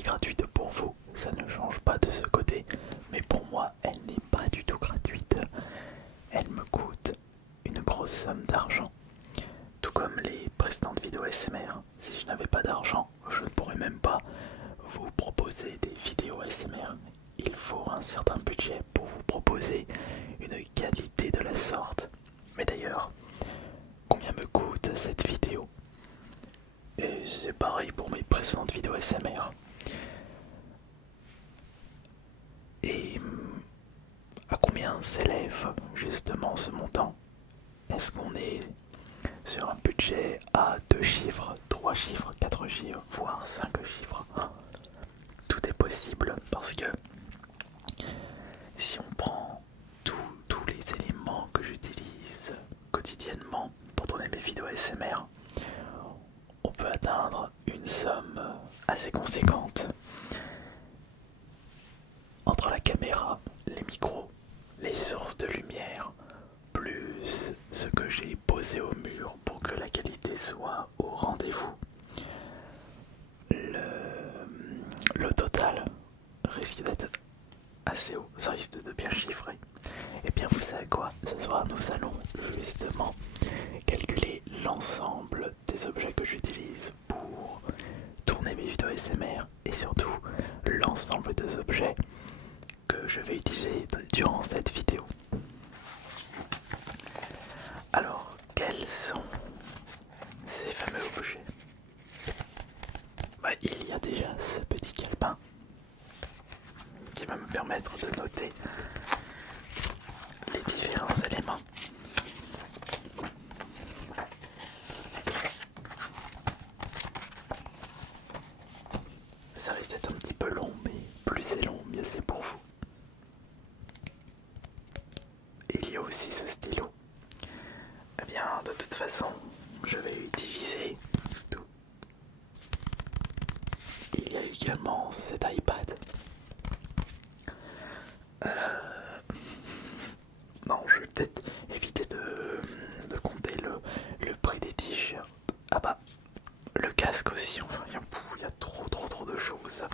est gratuite pour vous, ça ne change pas de ce côté, mais pour moi, elle n'est pas du tout gratuite. Elle me coûte une grosse somme d'argent, tout comme les précédentes vidéos SMR. Si je n'avais pas d'argent, je ne pourrais même pas vous proposer des vidéos SMR. Il faut un certain budget pour vous proposer une qualité de la sorte. Mais d'ailleurs, combien me coûte cette vidéo? Et c'est pareil pour mes précédentes vidéos SMR. Et à combien s'élève justement ce montant? Est-ce qu'on est sur un budget à 2 chiffres, 3 chiffres, 4 chiffres, voire 5 chiffres? Tout est possible parce que si on prend tous les éléments que j'utilise quotidiennement pour tourner mes vidéos ASMR, on peut atteindre une somme assez conséquente. Entre la caméra, les micros, les sources de lumière, plus ce que j'ai posé au mur pour que la qualité soit au rendez-vous, le total risque d'être assez haut, ça risque de bien chiffrer. Et bien vous savez quoi, ce soir nous allons justement calculer l'ensemble des objets que j'utilise pour tourner mes vidéos ASMR et surtout l'ensemble des objets que je vais utiliser durant cette vidéo. Alors, quels sont ces fameux objets? Il y a déjà ce petit calepin qui va me permettre de noter les différents éléments. Ça risque d'être un petit peu long, mais plus c'est long, mieux c'est pour vous. Et il y a aussi ce stylo. Eh bien, de toute façon, je vais utiliser tout. Il y a également cet iPad. Non, je vais peut-être éviter de compter le prix des t-shirts. Ah bah, le casque aussi, enfin, il y a trop de choses.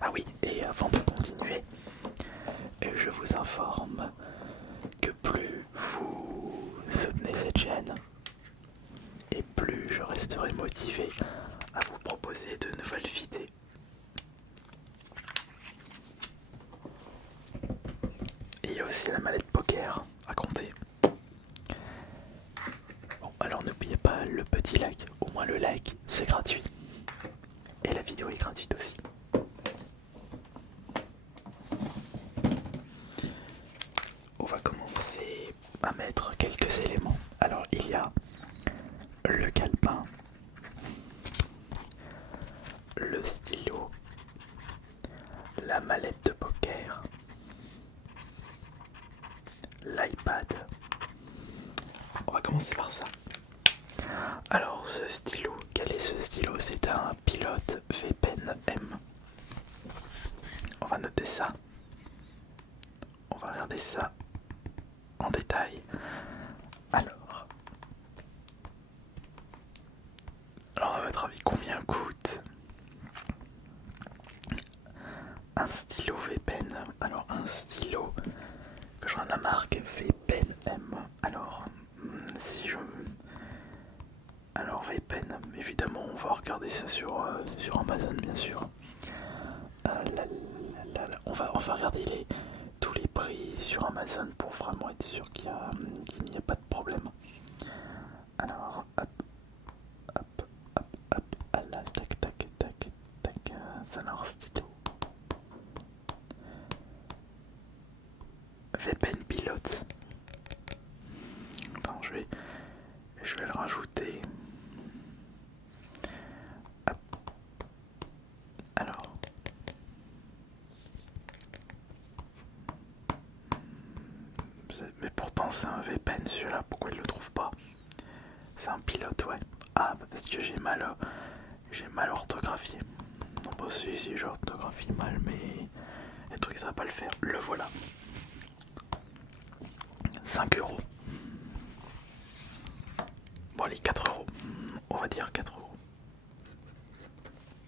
Ah oui, et avant de continuer, je vous informe que plus vous soutenez cette chaîne, et plus je resterai motivé à vous proposer de nouvelles vidéos. Et il y a aussi la mallette poker à compter. Bon, alors n'oubliez pas le petit like, au moins le like c'est gratuit. Et la vidéo est gratuite aussi. On va commencer à mettre quelques éléments. Alors il y a le calepin, le stylo, la mallette de poker, l'iPad. On va commencer par ça. Alors ce stylo, quel est ce stylo? C'est un Pilote V-Pen M. On va noter ça. On va regarder ça en détail. Alors à votre avis, combien coûte un stylo V-Pen? Alors un stylo que je rends la marque V-Pen M. Alors si je... Alors V-Pen, évidemment on va regarder ça sur Amazon bien sûr. On va regarder tous les prix sur Amazon pour vraiment être sûr qu'il n'y a pas de problème. Alors hop, là, tac, ça n'a un stylo. V-Pen Pilote. Attends, je vais le rajouter. Hop. Alors. Mais pourtant c'est un V-Pen celui-là, pourquoi il le trouve pas? C'est un Pilote, ouais. Ah, parce que j'ai mal orthographié. Non, bah si, j'ai orthographie mal, mais le truc ça va pas le faire. Le voilà. 5 €. Bon, allez, 4 €. On va dire 4 €.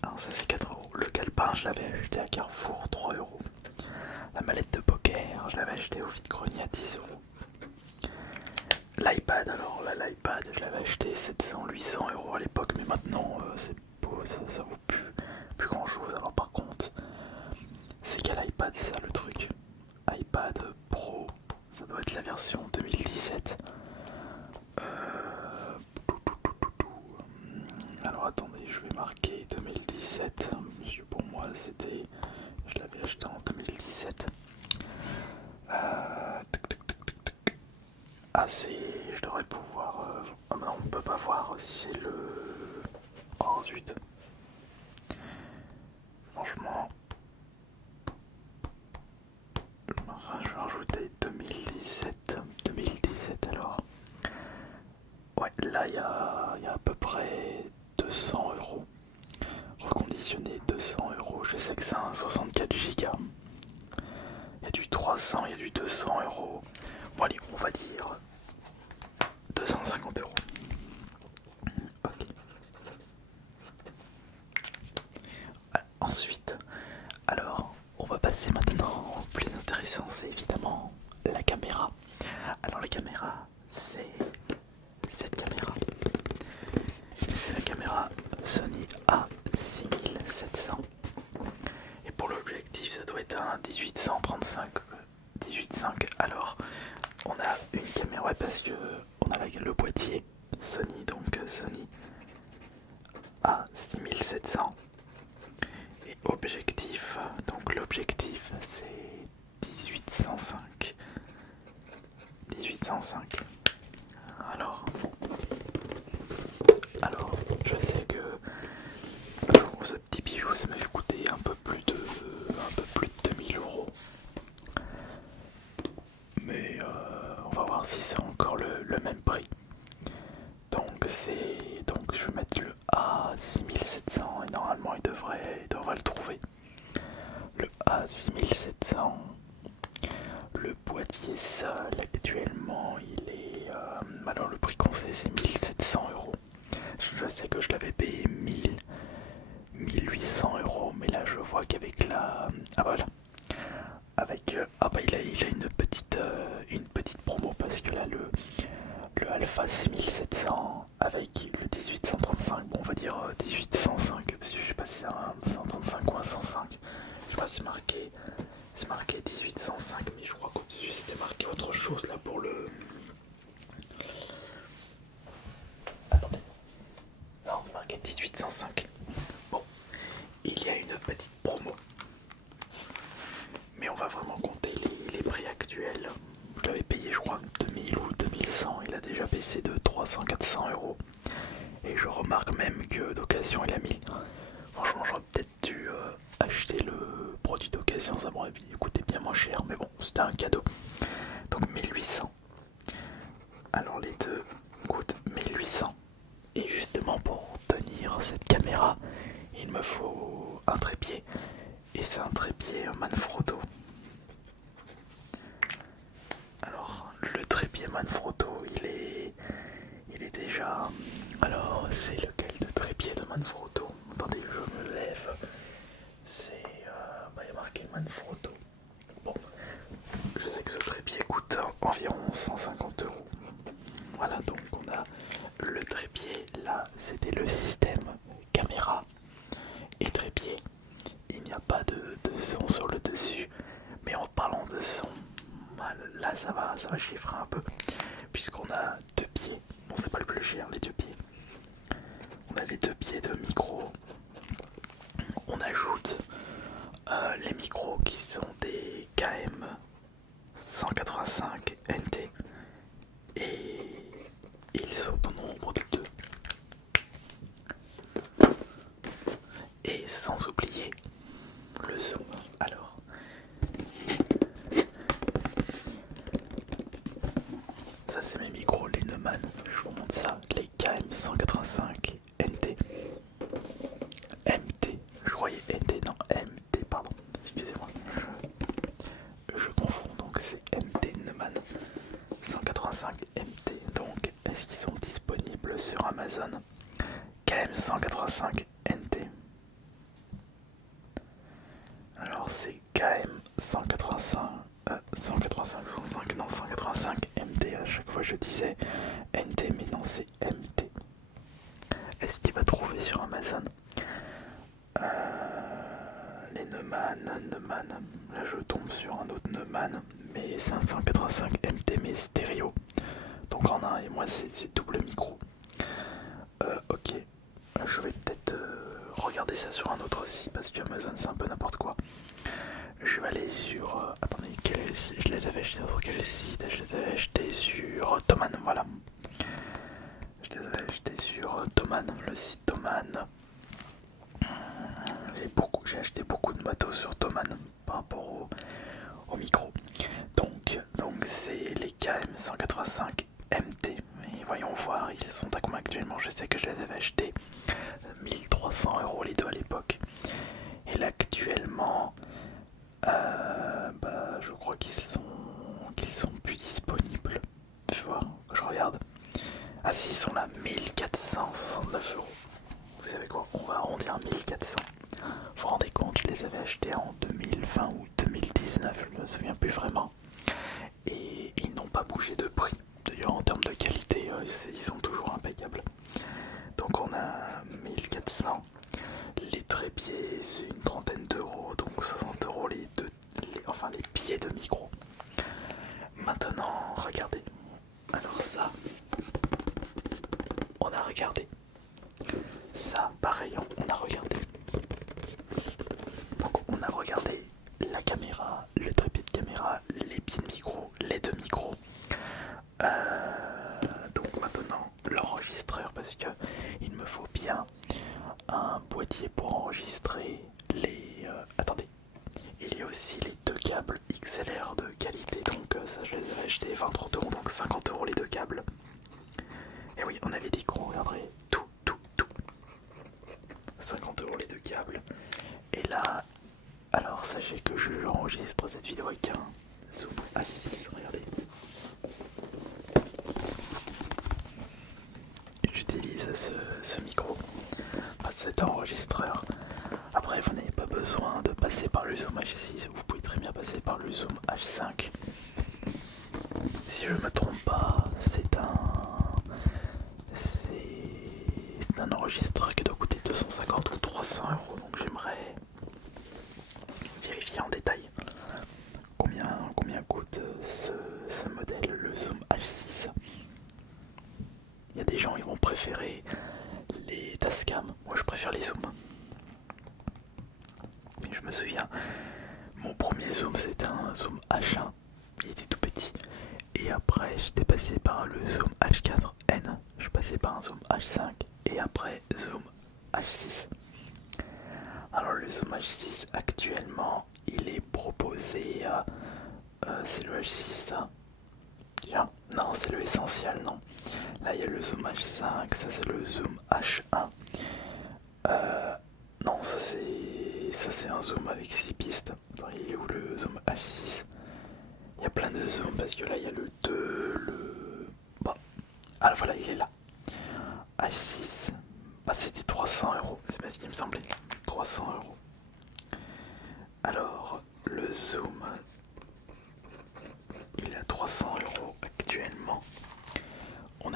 Alors, ça c'est 4 €. Le calepin. lapin, je l'avais acheté à Carrefour, 3 euros. La mallette de poker, je l'avais acheté au vide-grenier à 10 euros. L'iPad, alors là, l'iPad, je l'avais acheté 700-800 € à l'époque, mais maintenant c'est beau, ça vaut plus grand chose. Alors par contre, c'est qu'à l'iPad, c'est ça le truc. iPad Pro, ça doit être la version 2017. Alors attendez, je vais marquer 2017, parce que pour moi c'était... Je l'avais acheté en 2017. Ah c'est... Je devrais pouvoir... Ah mais on peut pas voir si c'est le... Oh zut. Franchement... Je vais rajouter 2017. 2017 alors. Ouais, là il y a à peu près 200 €. Reconditionné 200 €. Je sais que c'est un 64 Go. Il y a du 300, il y a du 200 €. Bon allez, on va dire 250 €. Ok. Ensuite, alors, on va passer maintenant au plus intéressant, c'est évidemment la caméra. Alors la caméra, c'est cette caméra. C'est la caméra Sony A6700. Et pour l'objectif, ça doit être un 1835. 18.5. Alors, on a une caméra, ouais, parce que on a le boîtier Sony, donc Sony A6700. Et objectif, donc l'objectif c'est 1805. 1805. Alors, je sais que pour ce petit bijou ça m'avait coûté un peu plus de 2000 €. Mais on va voir si c'est encore le même prix. Donc je vais mettre le A6700 et normalement il devrait le trouver. Le A6700, le boîtier seul actuellement il est... alors le prix conseil c'est 1700 €. Je sais que je l'avais payé 1800 €, mais là je vois qu'avec la... Ah voilà. Avec... ah bah il a une petite promo parce que là le Alpha 6700 avec le 1835, bon on va dire 1805, parce que je sais pas si c'est un 135 ou un 105, je sais pas si c'est marqué 1805, mais je crois qu'au-dessus c'était marqué autre chose là pour le... Attendez, non c'est marqué 1805. Bon, il y a une petite promo, mais on va vraiment compter les prix actuels. Je l'avais payé je crois 2000 ou 2100, il a déjà baissé de 300-400 €. Et je remarque même que d'occasion il a 1000. Franchement j'aurais peut-être dû acheter le produit d'occasion, ça m'aurait coûté bien moins cher, mais bon c'était un cadeau. Donc 1800. Alors les deux coûtent 1800. Et justement pour tenir cette caméra, il me faut un trépied. Et c'est un trépied Manfrotto. Alors le trépied Manfrotto il est déjà... Alors c'est lequel de trépied de Manfrotto? Attendez, je me lève. C'est... il y a marqué Manfrotto. Bon, je sais que ce trépied coûte environ 150 €. Voilà, donc on a le trépied. Là, c'était le système caméra et trépied. Il n'y a pas de son sur le dessus. Mais en parlant de son, là ça va chiffrer un peu. Puisqu'on a deux pieds. Bon, c'est pas le plus cher, les deux pieds. On a les deux pieds de micro. On ajoute les micros qui sont des KM 185 NT. Et ils sont au nombre de deux. Et sans oublier le zoom. Alors, ça c'est mes micros, les Neumann. Je vous montre ça, les KM 185 NT. MT, je croyais NT, non MT, pardon. Excusez-moi, je confonds. Donc c'est MT Neumann 185 MT. Donc est-ce qu'ils sont disponibles sur Amazon? KM 185 NT. je disais NT, mais non, c'est MT. Est-ce qu'il va trouver sur Amazon les Neumann, là je tombe sur un autre Neumann, mais 585 MT, mais stéréo. Donc en un et moi c'est double micro. Ok, je vais peut-être regarder ça sur un autre site parce que Amazon c'est un peu n'importe quoi. Je vais aller sur... attendez, je les avais achetés sur quel site? Je les avais achetés sur Thomann, voilà. Je les avais achetés sur Thomann, le site Thomann. J'ai acheté beaucoup de matos sur Thomann par rapport au micro. Donc c'est les KM185 MT. Et voyons voir, ils sont à combien actuellement? Je sais que je les avais achetés 1300 € les deux à l'époque. Et là actuellement, je crois qu'ils sont plus disponibles. Tu vois, je regarde. Ah si, ils sont là, 1469 €. Vous savez quoi? On va arrondir à 1400. Vous vous rendez compte, je les avais achetés en 2020 ou 2019, je me souviens plus vraiment. Et ils n'ont pas bougé de prix. D'ailleurs, en termes de qualité, ils sont toujours impeccables. Donc on a 1400. Les trépieds, c'est une trentaine d'euros, donc 60 € les pieds de micro. Maintenant, regardez. Alors ça, on a regardé. Ça, pareil, on a regardé. Donc on a regardé la caméra, le trépied de caméra, les pieds de micro, les deux micros. Donc maintenant l'enregistreur, parce que il me faut bien un boîtier pour enregistrer les... attendez, il y a aussi les deux câbles XLR de qualité, donc ça je les ai achetés 20-30 €, donc 50 € les deux câbles. Et oui, on avait des cons, regardez, tout. 50 € les deux câbles. Et là, alors sachez que j'enregistre cette vidéo avec un Zoom H6, regardez. J'utilise ce micro, pas cet enregistreur. Après, vous n'avez pas besoin de passer par le Zoom H6, vous pouvez très bien passer par le Zoom H5. Si je me trompe pas, c'est un enregistreur qui doit coûter 250 ou 300 €, donc j'aimerais vérifier en détail combien coûte ce modèle, le Zoom H6. Il y a des gens qui vont préférer les Tascam, moi je préfère les Zoom. Et je me souviens, mon premier Zoom c'était un Zoom H1, il était tout petit. Et après j'étais passé par le Zoom H4N, je passais par un Zoom H5 et après Zoom H6. Alors le Zoom H6 actuellement il est proposé à... c'est le H6 ça? Tiens, non c'est le essentiel, non. Là il y a le Zoom H5, ça c'est le Zoom H1. Non ça c'est un Zoom avec 6 pistes. Attends, il est où le Zoom H6? Il y a plein de zooms parce que là il y a le 2, le... Bon, ah voilà il est là. H6, bah c'était 300 €, c'est bien ce qu'il me semblait. 300 €. Alors le zoom, il est à 300 € actuellement. On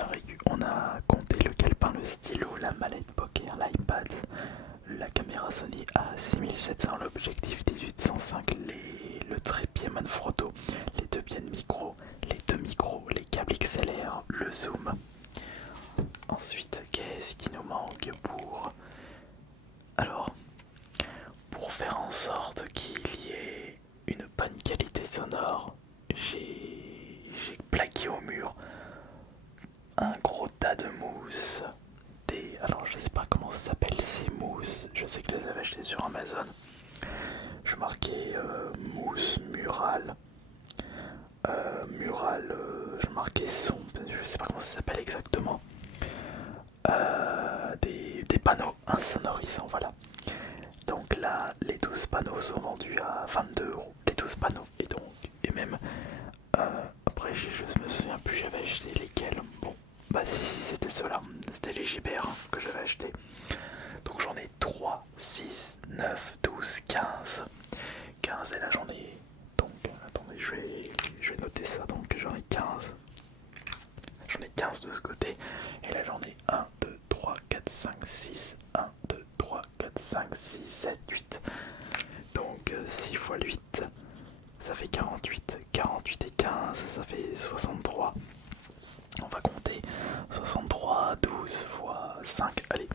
a compté le calepin, le stylo, la mallette poker, l'iPad, la caméra Sony A6700, l'objectif 1805, le trépied Manfrotto, les deux pieds de micro, les deux micros, les câbles XLR, le zoom. Ensuite, qu'est-ce qui nous manque pour faire en sorte qu'il y ait une bonne qualité sonore, j'ai plaqué au mur un gros tas de mousse. Alors je sais pas comment ça s'appelle ces mousses, je sais que je les avais achetées sur Amazon. Je marquais mousse murale. Je marquais son, je sais pas comment ça s'appelle exactement. Des panneaux insonorisants, voilà. Donc là, les 12 panneaux sont vendus à 22 €, les 12 panneaux. Et même, après je me souviens plus j'avais acheté lesquels. Bon, bah si c'était ceux-là, c'était les JBR que j'avais acheté. Donc j'en ai 3, 6, 9, 12, 15. 15 et là j'en ai... Donc attendez, je vais noter ça, donc j'en ai 15. 5, 6, 7, 8. Donc 6 fois 8, ça fait 48. 48 et 15, ça fait 63. On va compter 63, 12 fois 5. Allez,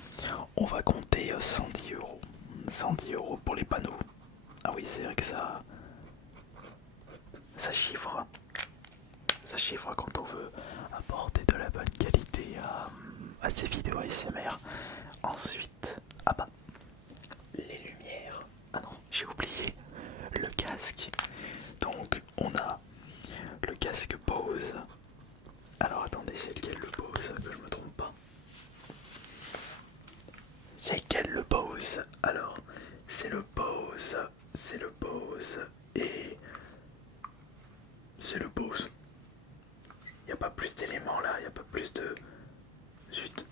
on va compter 110 euros. 110 euros pour les panneaux. Ah oui, c'est vrai que ça chiffre. Ça chiffre quand on veut apporter de la bonne qualité à ces vidéos ASMR. Ensuite, ah bah, les lumières. Ah non, j'ai oublié le casque. Donc, on a le casque Bose. Alors attendez, c'est lequel le Bose, que je me trompe pas. C'est quel le Bose? Alors, c'est le Bose, et c'est le Bose. Il n'y a pas plus d'éléments là, il n'y a pas plus de... Zut.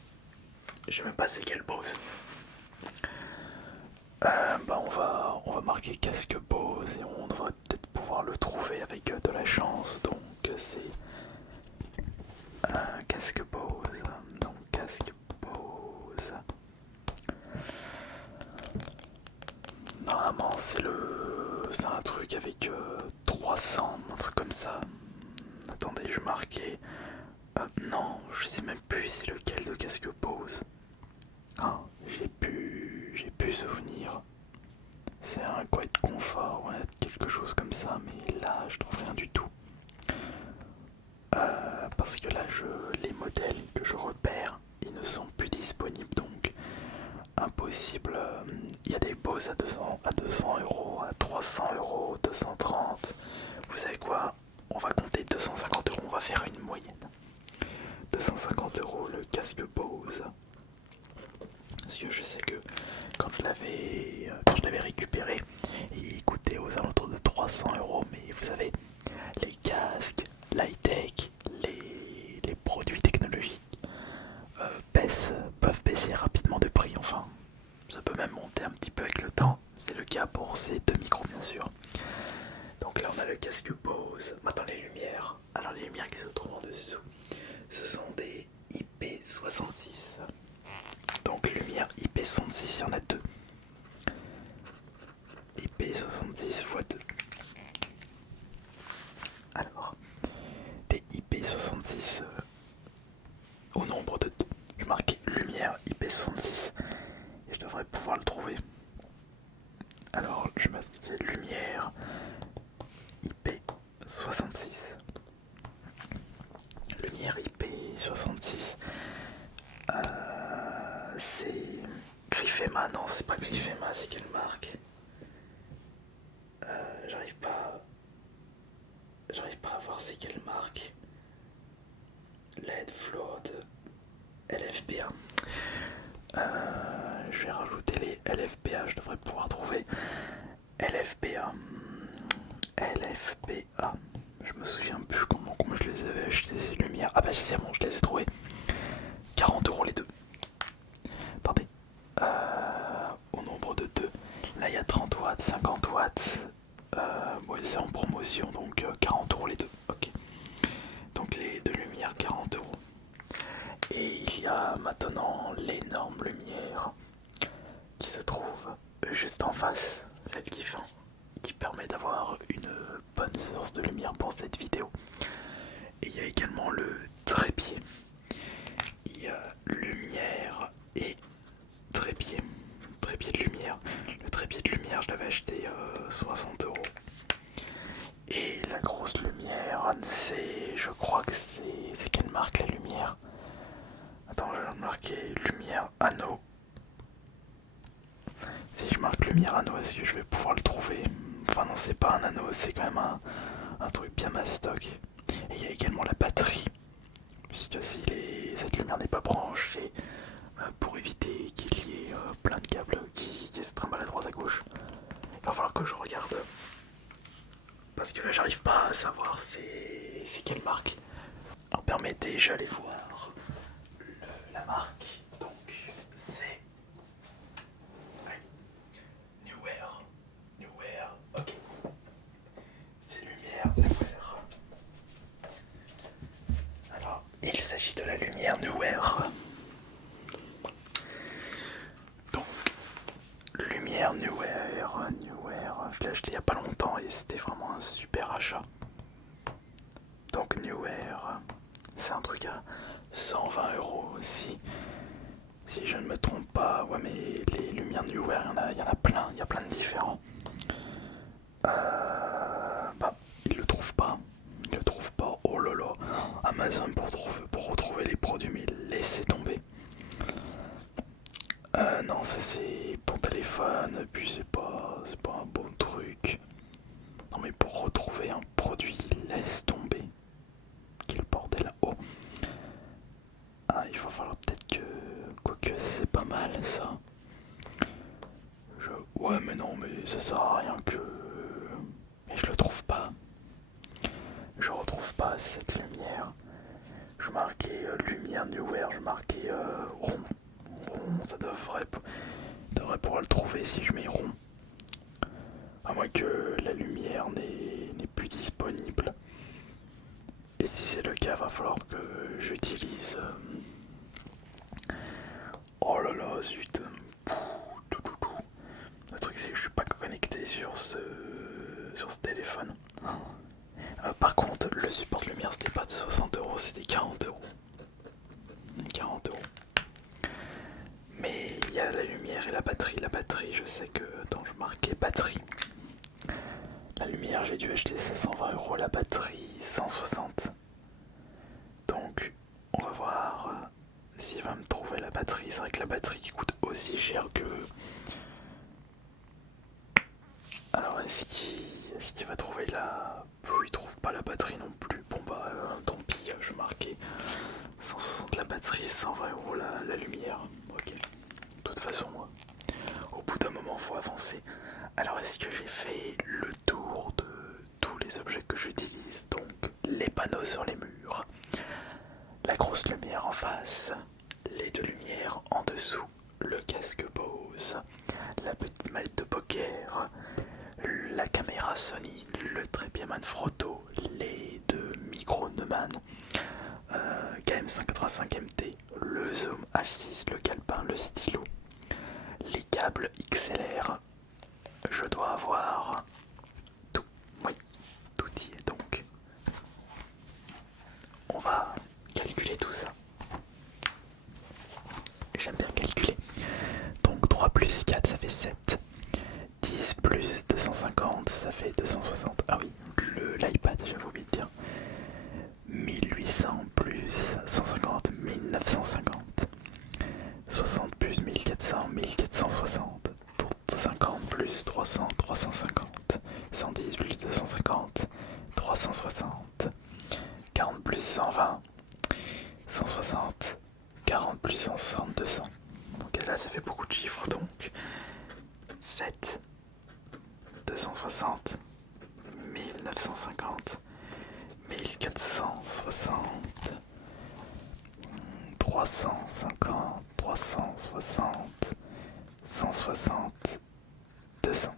Je sais même pas c'est quel Bose. Bah on va marquer casque Bose et on devrait peut-être pouvoir le trouver avec de la chance. Donc c'est un casque Bose. Donc casque Bose. Normalement c'est un truc avec 300, un truc comme ça. Attendez, je marquais. Non, je sais même plus c'est lequel de casque Bose. Ah, j'ai pu souvenir. C'est un quoi de confort, ouais, quelque chose comme ça, mais là je trouve rien du tout. Parce que là les modèles que je repère, ils ne sont plus disponibles, donc impossible. Il y a des Bose à 200 euros, à 300 euros, 230. Vous savez quoi? On va compter 250 euros, on va faire une moyenne. 250 euros le casque Bose. Parce que je sais que quand je l'avais récupéré, il coûtait aux alentours de 300 euros. Mais vous savez, les casques, l'high-tech, les produits technologiques peuvent baisser rapidement de prix. Enfin, ça peut même monter un petit peu avec le temps. C'est le cas pour ces deux micros, bien sûr. Donc là, on a le casque Bose. Maintenant, les lumières. Alors, les lumières qui se trouvent en dessous, ce sont des IP66. Donc lumière IP66, il y en a deux. IP70 x 2. Alors, des IP66 au nombre de 2. Je marquais lumière IP66 et je devrais pouvoir le trouver. Alors, je marquais lumière IP66. Lumière IP66. C'est Griffema, non, c'est pas Griffema, c'est quelle marque? J'arrive pas à voir c'est quelle marque. LED Flood LFPA. Je vais rajouter les LFPA, je devrais pouvoir trouver LFPA. LFPA. Je me souviens plus comment je les avais achetés ces lumières. Ah bah c'est bon, je les ai trouvés. 40 euros les deux. Attendez. Au nombre de 2. Là il y a 30 watts, 50 watts. Ouais, c'est en promotion, donc 40 euros les deux. Ok. Donc les deux lumières, 40 euros. Et il y a maintenant l'énorme lumière qui se trouve juste en face, celle qui permet d'avoir une bonne source de lumière pour cette vidéo. Et il y a également le trépied. Il y a lumière et trépied. Trépied de lumière. Le trépied de lumière, je l'avais acheté 60 euros. Et la grosse lumière, je crois que c'est quelle marque la lumière? Attends, je vais marquer lumière anneau. Si je marque lumière anneau, est-ce que je vais pouvoir le trouver? Enfin non, c'est pas un anneau, c'est quand même un truc bien mastoc. Et il y a également la batterie. Puisque si cette lumière n'est pas branchée, pour éviter qu'il y ait plein de câbles qui se trimballent à droite à gauche, il va falloir que je regarde. Parce que là j'arrive pas à savoir c'est quelle marque. Alors permettez, j'allais voir la marque. Donc c'est Neewer, ok. C'est lumière Neewer. Alors il s'agit de la lumière Neewer. Donc lumière Neewer, je l'ai acheté il y a pas longtemps et c'était vraiment un super achat. Donc Neewer, c'est un truc à 120 € si je ne me trompe pas. Ouais, mais les lumières Neewer, il y en a plein, il y a plein de différents. Bah, ils le trouvent pas. Oh là là, Amazon pour retrouver les produits, mais laissez tomber. Non, ça c'est pour téléphone, puis c'est pas un bon truc. Non mais pour retrouver un produit, laisse tomber. Quel bordel. Oh. Ah, il va falloir peut-être que... Quoique c'est pas mal ça. Ouais mais non, mais ça sert à rien que... Mais je le trouve pas. Je retrouve pas cette lumière. Je marquais lumière Neewer, je marquais rond. Rond, ça devrait pouvoir le trouver si je mets rond. À moins que la lumière n'est plus disponible. Et si c'est le cas, va falloir que j'utilise... Oh là là, zut. Le truc c'est que je suis pas connecté sur ce téléphone. Par contre, le support de lumière c'était pas de 60 €, c'était 40 €. 40 €. Mais il y a la lumière et la batterie. La batterie, je sais que... Attends, je marquais batterie. La lumière, j'ai dû acheter ça 120 €. La batterie, 160. Donc, on va voir s'il va me trouver la batterie. C'est vrai que la batterie coûte aussi cher que... Alors, est-ce qu'il va trouver la... Il trouve pas la batterie non plus. Bon bah, tant pis, je marquais 160 la batterie, 120 € la lumière. Ok. De toute façon, moi, au bout d'un moment, faut avancer. Alors, est-ce que j'ai fait le tour de tous les objets que j'utilise? Donc, les panneaux sur les murs, la grosse lumière en face, les deux lumières en dessous, le casque Bose, la petite mallette de poker, la caméra Sony, le trépied Manfrotto, les deux micros Neumann, KM585MT, le zoom H6, le calepin, le stylo, les câbles XLR. Je dois avoir tout. Oui, tout y est donc. On va calculer tout ça. J'aime bien calculer. Donc 3 plus 4 ça fait 7. 10 plus 250 ça fait 260. Ah oui, l'iPad j'avais oublié de dire. 1800 plus 150, 1950. 60 plus 1400, 1460. 50 plus 300, 350. 110 plus 250, 360. 40 plus 120, 160. 40 plus 160, 200. Ok, là ça fait beaucoup de chiffres donc. 7, 260, 1950, 1460, 350, 360, 160, 200.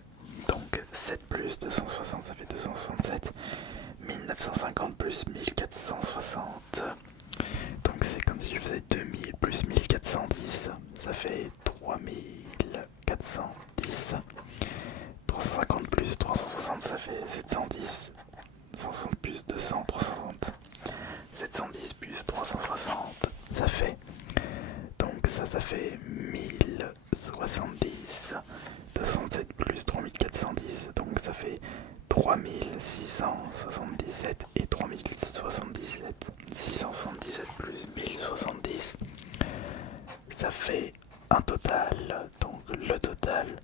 Donc 7 plus 260 ça fait 267. 1950 plus 1460. Donc c'est comme si je faisais 2000 plus 1410. Ça fait 3410. 350 plus 360 ça fait 710. 160 plus 200, 360. 710 plus 360 ça fait... Donc ça fait 1070. 207 plus 3410, donc ça fait 3677 et 3077. 677 plus 1070, ça fait un total, donc le total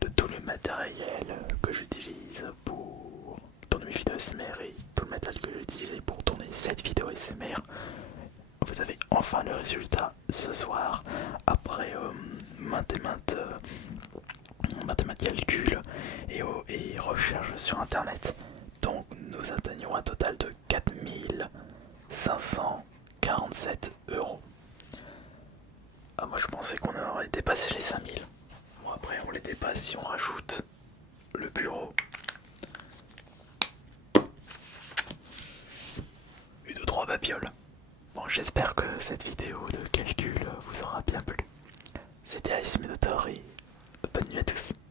de tout le matériel que j'utilise pour tourner mes vidéos SMR et tout le matériel que j'ai utilisé pour tourner cette vidéo SMR. Vous avez enfin le résultat ce soir après maintes calculs et recherches sur internet. Donc nous atteignons un total de 4547 €. Ah, moi je pensais qu'on aurait dépassé les 5000. Bon, après on les dépasse si on rajoute le bureau. Une ou trois babioles. Bon, j'espère que cette vidéo de calcul vous aura bien plu. C'était Ice Minotaur et bonne nuit à tous.